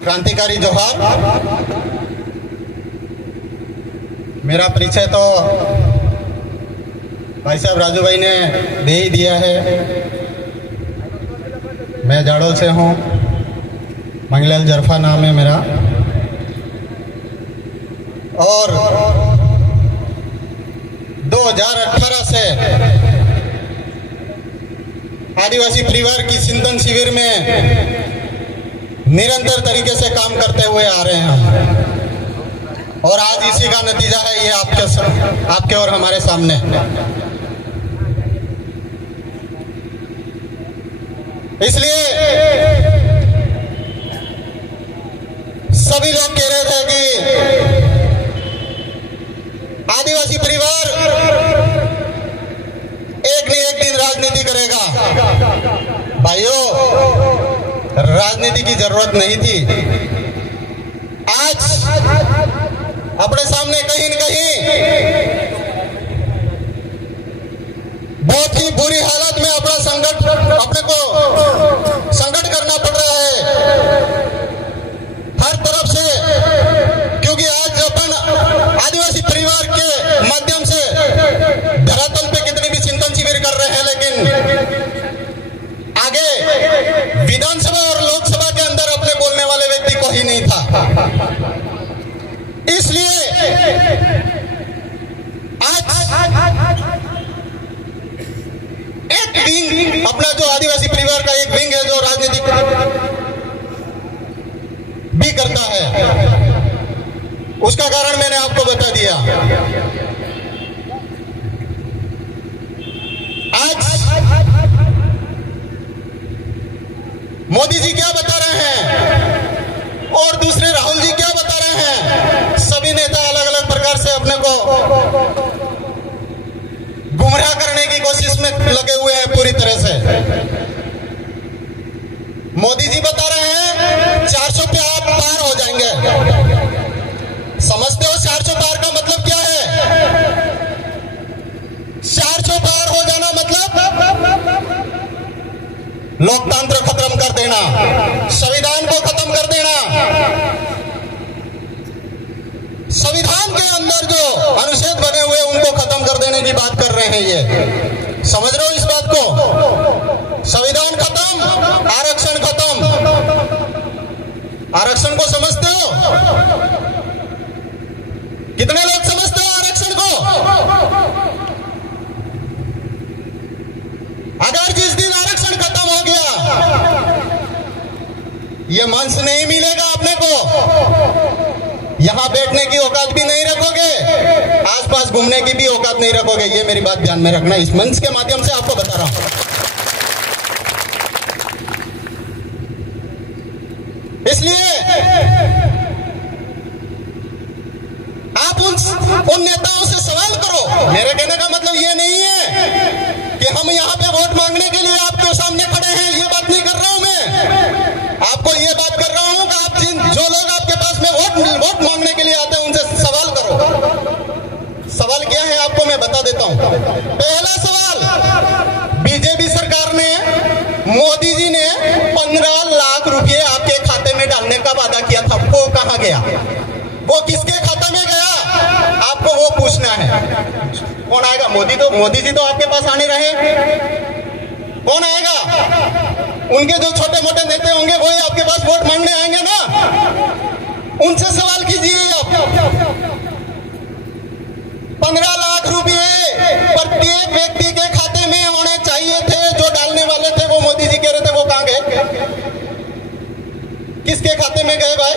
क्रांतिकारी जोहार। मेरा परिचय तो भाई साहब राजू भाई ने दे ही दिया है। मैं जाड़ोल से हूँ, मंगलाल जरफा नाम है मेरा। और 2018 से आदिवासी परिवार की चिंतन शिविर में निरंतर तरीके से काम करते हुए आ रहे हैं और आज इसी का नतीजा है ये आपके और हमारे सामने। इसलिए सभी लोग कह रहे थे कि आदिवासी परिवार एक न एक दिन राजनीति करेगा। भाइयों, राजनीति की जरूरत नहीं थी। आज अपने सामने कहीं न कहीं बहुत ही बुरी हालत में अपने को संकट करना पड़ रहा है हर तरफ से, क्योंकि आज अपन आदिवासी परिवार के माध्यम से धरातल पे कितनी भी चिंतन शिविर कर रहे हैं, लेकिन आगे विधानसभा और लोकसभा के अंदर अपने बोलने वाले व्यक्ति को ही नहीं था। इसलिए आज एक विंग, अपना जो आदिवासी परिवार का एक विंग है जो राजनीति भी करता है, उसका कारण मैंने आपको बता दिया। आज मोदी जी क्या बता रहे हैं और दूसरे राहुल जी क्या बता रहे हैं, सभी नेता अलग अलग प्रकार से अपने को गुमराह करने की कोशिश में लगे हुए हैं पूरी तरह से। मोदी जी बता रहे हैं 400 पे आप पार हो जाएंगे। समझते हो 400 पार का मतलब क्या है? 400 पार हो जाना मतलब लोकतंत्र खत्म कर देना, संविधान को खत्म कर देना। संविधान के अंदर जो अनुच्छेद बने हुए उनको खत्म कर देने की बात कर रहे हैं। ये समझ रहे हो इस बात को? संविधान खत्म, आरक्षण खत्म। आरक्षण को समझते हो? कितने लोग समझते हो आरक्षण को? अगर जिस दिन आरक्षण खत्म हो गया, ये मंच नहीं मिलेगा अपने को। यहां बैठने की औकात भी नहीं रखोगे, आसपास घूमने की भी औकात नहीं रखोगे। ये मेरी बात ध्यान में रखना, इस मंच के माध्यम से आपको बता रहा हूं। इसलिए आप उन नेताओं से सवाल करो। मेरे कहने का मतलब ये नहीं है कि हम यहाँ पे वोट मांगने के लिए आपके सामने खड़े हैं, ये बात नहीं कर रहा हूं मैं। आपको ये बात कर रहा हूं कि आप जो लोग आपके पास में वोट मांगने के लिए आते हैं उनसे सवाल करो। सवाल क्या है आपको मैं बता देता हूं। पहला सवाल, बीजेपी सरकार ने, मोदी जी ने 15 लाख रुपए आपके खाते में डालने का वादा किया था, वो कहां गया? वो किसके खाते में गया? आपको वो पूछना है। कौन आएगा? मोदी जी तो आपके पास आने रहे। कौन आएगा? उनके जो छोटे मोटे नेता होंगे वही आपके पास वोट मांगने आएंगे ना। उनसे सवाल कीजिए आप। 15 लाख रुपए प्रत्येक व्यक्ति के खाते में होने चाहिए थे, जो डालने वाले थे वो मोदी जी कह रहे थे, वो कहां गए? किसके खाते में गए भाई?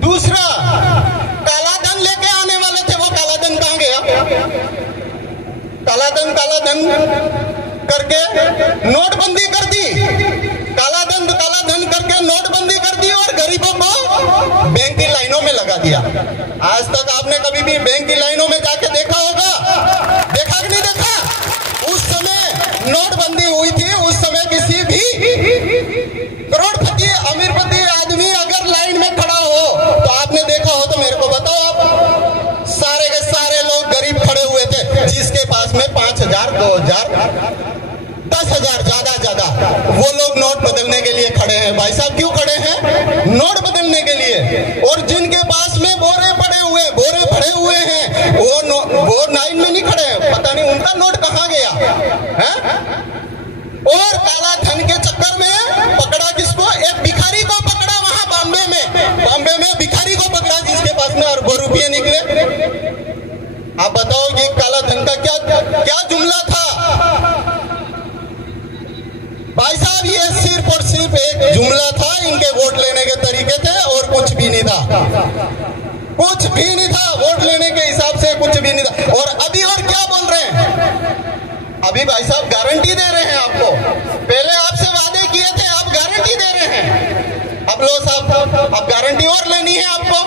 दूसरा, काला धन लेके आने वाले थे, वो काला धन कहां गया? काला धन करके नोटबंदी कर दी। काला धन करके नोटबंदी कर दी और गरीबों को बैंक की लाइनों में लगा दिया। आज तक आपने कभी भी बैंक की लाइनों में जाके देखा होगा? देखा कि नहीं देखा? उस समय नोटबंदी हुई थी, उस समय किसी भी करोड़पति अमीरपति आदमी अगर लाइन में खड़ा हो तो आपने देखा हो तो मेरे को बताओ। आप सारे के सारे लोग गरीब खड़े हुए थे, जिसके पास में 5,000, 2,000, 10,000 ज्यादा वो लोग नोट बदलने के लिए खड़े हैं। भाई साहब क्यों खड़े हैं नोट बदलने के लिए, और जिनके पास में बोरे भरे हुए हैं वो लाइन में नहीं खड़े हैं, पता नहीं उनका नोट कहाँ गया है। और काला धन के चक्कर में पकड़ा किसको? एक भिखारी को पकड़ा वहां बॉम्बे में भिखारी को पकड़ा जिसके पास में अरबों रुपये निकले। आप बताओ ये काला धन का क्या जुमला था? भाई साहब ये सिर्फ और सिर्फ एक जुमला था, इनके वोट लेने के तरीके थे और कुछ भी नहीं था, कुछ भी नहीं था। वोट लेने के हिसाब से कुछ भी नहीं था। और अभी और क्या बोल रहे हैं? अभी भाई साहब गारंटी दे रहे हैं आपको, पहले आपसे वादे किए थे, आप गारंटी दे रहे हैं। अब लो साहब, अब गारंटी और लेनी है आपको,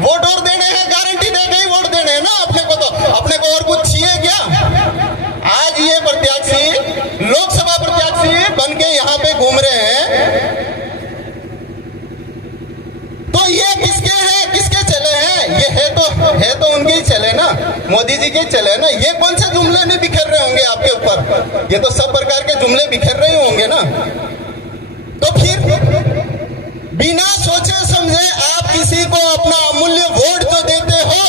वोट और देने हैं, गारंटी देके ही वोट देने हैं ना अपने को, तो अपने को और कुछ चाहिए क्या? आज ये प्रत्याशी लोकसभा प्रत्याशी बन के यहाँ पे घूम रहे हैं, तो ये किसके हैं, किसके चले हैं? ये है तो उनके ही चले ना, मोदी जी के चले ना। ये कौन से जुमले नहीं बिखर रहे होंगे आपके ऊपर? ये तो सब प्रकार के जुमले बिखर रहे होंगे ना। तो फिर बिना सोचे समझे आप किसी को अपना अमूल्य वोट जो देते हो,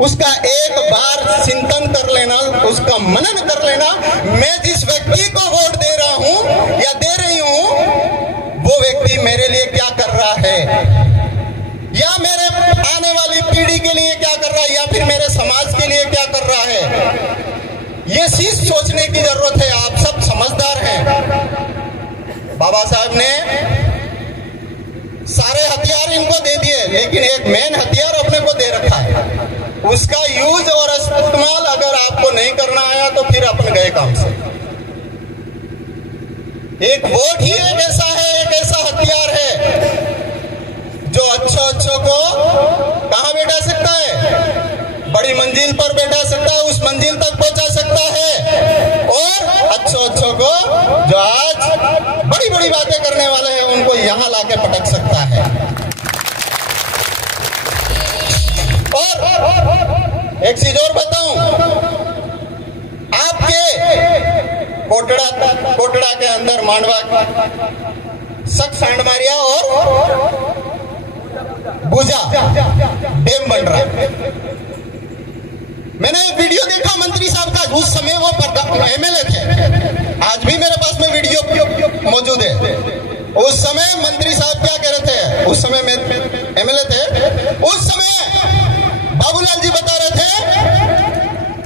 उसका एक बार चिंतन कर लेना, उसका मनन कर लेना। मैं जिस व्यक्ति को वोट दे रहा हूं या दे रही हूं, वो व्यक्ति मेरे लिए क्या कर रहा है, या मेरे आने वाली पीढ़ी के लिए क्या कर रहा है, या फिर मेरे समाज के लिए क्या कर रहा है। ये चीज सोचने की जरूरत है। आप सब समझदार हैं। बाबा साहब ने सारे हथियार इनको दे दिए, लेकिन एक मेन हथियार अपने को दे रखा है, उसका यूज और इस्तेमाल अगर आपको नहीं करना आया तो फिर अपन गए काम से। एक वोट ही एक ऐसा हथियार है जो अच्छों को कहां बैठा सकता है? बड़ी मंजिल पर बैठा सकता है, उस मंजिल तक पहुंचा सकता है। और अच्छों को जो आज बड़ी बड़ी बातें करने वाले हैं, उनको यहां लाके पटक सकता है। और एक चीज और बताऊं, आपके कोटड़ा के अंदर मांडवा सख्त सांडमारिया और भुजा डैम बन रहा है। मैंने एक वीडियो देखा मंत्री साहब का, उस समय वो एमएलए थे, आज भी मेरे पास में वीडियो मौजूद है। उस समय मंत्री साहब क्या कह रहे थे, उस समय में एमएलए थे, उस समय बाबूलाल जी बता रहे थे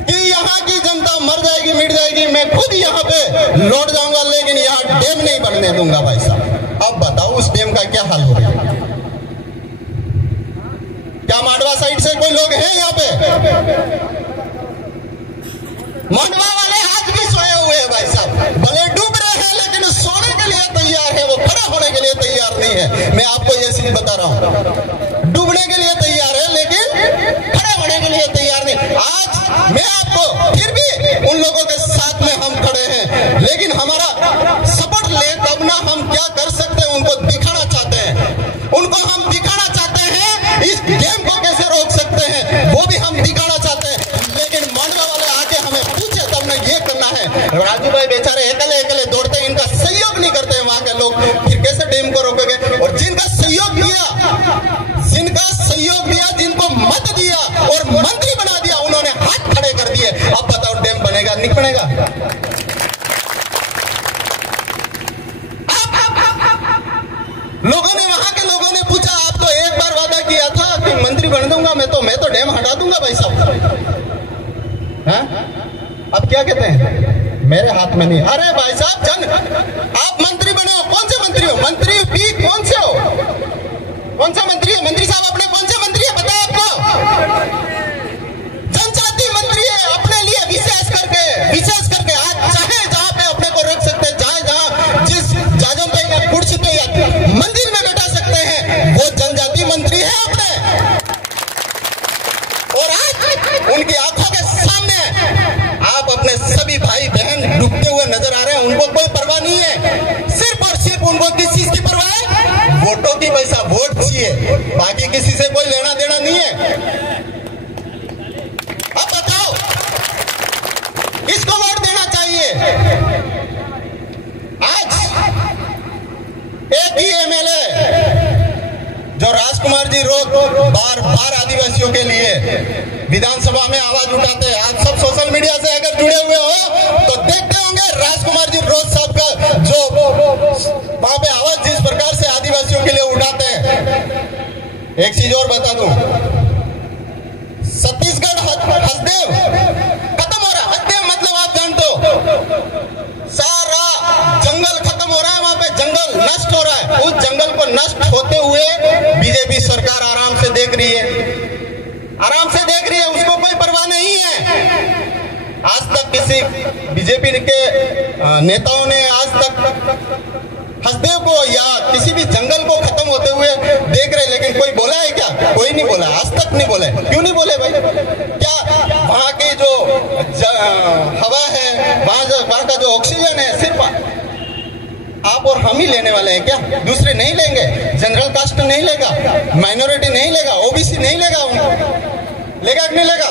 कि यहाँ की जनता मर जाएगी, मिट जाएगी, मैं खुद यहाँ पे लौट जाऊंगा, लेकिन यहाँ डैम नहीं बनने दूंगा। भाई साहब अब बताओ उस डैम का क्या हाल हो रहा है? क्या मांडवा साइड से कोई लोग हैं यहाँ पे? मांडवा वाले आज भी सोए हुए हैं भाई साहब, भले डूब रहे हैं लेकिन सोने के लिए तैयार है, वो खड़ा होने के लिए तैयार नहीं है। मैं आपको ये चीज बता रहा हूँ, डूबने के लिए तैयार है लेकिन खड़े होने के लिए तैयार नहीं। आज मैं आपको फिर भी उन लोगों के साथ में हम खड़े हैं, लेकिन हमारा सपोर्ट ले तब ना हम क्या कर सकते हैं, उनको दिखाना चाहते हैं, उनको हम दिखाना चाहते हैं इस गेम को कैसे रोक सकते हैं, वो भी हम दिखाना चाहते हैं। लेकिन मांडवा वाले आके हमें पूछे तब ना ये करना है। राजू भाई बेचारे अकेले दौड़ते, इनका सहयोग नहीं करते वहां के लोग, फिर कैसे डैम को रोकोगे? और जिनका सहयोग दिया, जिनको मत दिया और मंत्री बना दिया, उन्होंने हाथ खड़े कर दिए। अब बताओ डैम बनेगा नहीं बनेगा? लोगों ने, वहां के लोगों ने पूछा, आप तो एक बार वादा किया था कि मंत्री बन दूंगा, मैं तो डैम हटा दूंगा भाई साहब। अब क्या कहते हैं, मेरे हाथ में नहीं। अरे भाई साहब आप मंत्री बने हो, कौन से मंत्री हो? मंत्री भी कौन से हो? कौन सा मंत्री है? मंत्री साहब अपने कौन से मंत्री है पता है आपको? जनजाति मंत्री है, अपने लिए विशेष करके आज चाहे जहां पे अपने को रख सकते हैं, जहां जिस जगह पे या कुर्सी पे या मंदिर में बैठा सकते हैं, वो जनजाति मंत्री है अपने। और आज उनकी आंखों के सामने आप अपने सभी भाई बहन डूबते हुए नजर आ रहे हैं, उनको कोई परवाह नहीं है। सिर्फ और सिर्फ उनको किस चीज की परवाह है? वोटों की। पैसा वोट चाहिए, बाकी किसी से कोई लेना देना नहीं है। अब बताओ किसको वोट देना चाहिए? आज राजकुमार जी रोज बार बार आदिवासियों के लिए विधानसभा में आवाज उठाते हैं। आप सब सोशल मीडिया से अगर जुड़े हुए हो तो देखते होंगे राजकुमार जी रोज साहब का जो वहां पे आवाज जिस प्रकार से आदिवासियों के लिए उठाते हैं। एक चीज और बता दूं, छत्तीसगढ़ हसदेव खत्म हो रहा है। हसदेव मतलब आप जानते हो, सारा जंगल खत्म हो रहा है, वहां पे जंगल नष्ट हो रहा है। उस जंगल को नष्ट होते हुए बीजेपी सरकार आराम से देख रही है, आराम से देख रही है, उसको कोई परवाह नहीं है। आज तक किसी बीजेपी के नेताओं ने आज तक हसदेव को या किसी भी जंगल को खत्म होते हुए देख रहे, लेकिन कोई बोला है क्या? कोई नहीं बोला, आज तक नहीं बोला है। क्यों नहीं बोले भाई? क्या वहां की जो हवा है, वहां का जो ऑक्सीजन है, सिर्फ आप और हम ही लेने वाले हैं क्या? दूसरे नहीं लेंगे? जनरल कास्ट नहीं लेगा, माइनॉरिटी नहीं लेगा, ओबीसी नहीं लेगा, उनको लेगा कि नहीं लेगा?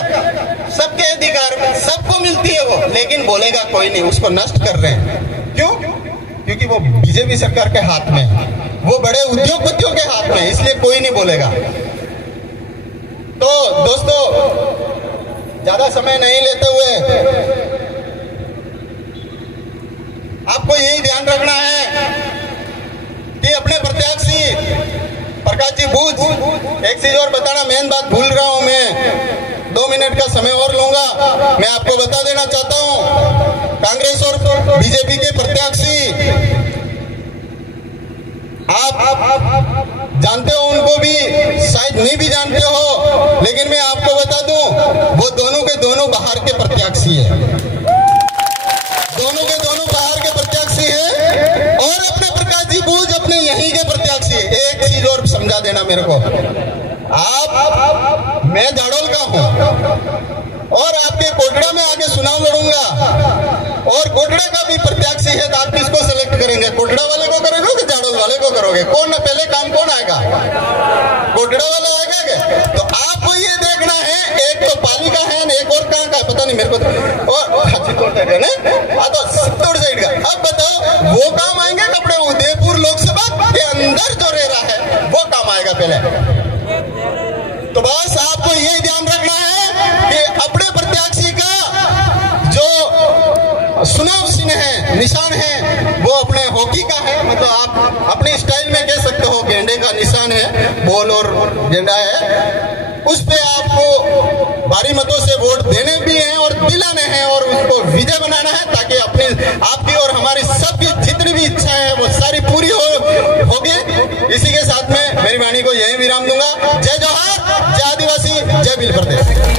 सबके अधिकार सबको मिलती है वो, लेकिन बोलेगा कोई नहीं, उसको नष्ट कर रहे हैं। क्यों? क्योंकि वो बीजेपी सरकार के हाथ में है, वो बड़े उद्योगपतियों के हाथ में है, इसलिए कोई नहीं बोलेगा। तो दोस्तों, ज्यादा समय नहीं लेते हुए आपको यही ध्यान रखना है कि अपने प्रत्याशी प्रकाश जी बूझ, एक चीज और बताना, मेन बात भूल रहा हूं मैं, 2 मिनट का समय और लूंगा। मैं आपको बता देना चाहता हूं, कांग्रेस और बीजेपी के प्रत्याशी आप जानते हो, उनको भी शायद नहीं भी जानते हो, लेकिन मैं आपको बता दूं, वो दोनों के दोनों बाहर के प्रत्याशी है, दोनों के दोनों बाहर के प्रत्याशी है, और अपने प्रकाश जी बूझ अपने यहीं के प्रत्याशी है। एक चीज और समझा देना मेरे को, मैं झाड़ोल का हूं और आपके कोटड़ा में आगे चुनाव लड़ूंगा, और कोटड़ा का भी प्रत्याशी है, तो आप किसको सेलेक्ट करेंगे? कोटड़ा वाले को करोगे कि झाड़ोल वाले को करोगे? कौन पहले काम कौन आएगा? कोटड़ा वाला आएगा क्या? तो आपको ये देखना है, एक तो पालिका है, एक और कहां का पता नहीं मेरे को, और चित्तौड़ साइड का। अब बताओ, वो काम आएंगे कपड़े उदयपुर लोकसभा के अंदर जो रह रहा है, वो काम आएगा पहले। तो बस आपको यही ध्यान रखना है कि अपने प्रत्याशी का जो चुनाव चिन्ह है, निशान है, वो अपने हॉकी का है, मतलब आप अपने स्टाइल में कह सकते हो, गेंडे का निशान है, बॉल और गेंडा है, उस पे आपको भारी मतों से वोट देने भी हैं और दिलाने हैं, और उसको विजय बनाना है, ताकि अपने आपकी और हमारी सबकी जितनी भी इच्छाएं हैं वो सारी पूरी होगी। इसी के साथ में मेरी वाणी को यही विराम दूंगा। जय जोहार, जय आदिवासी, जय भील प्रदेश।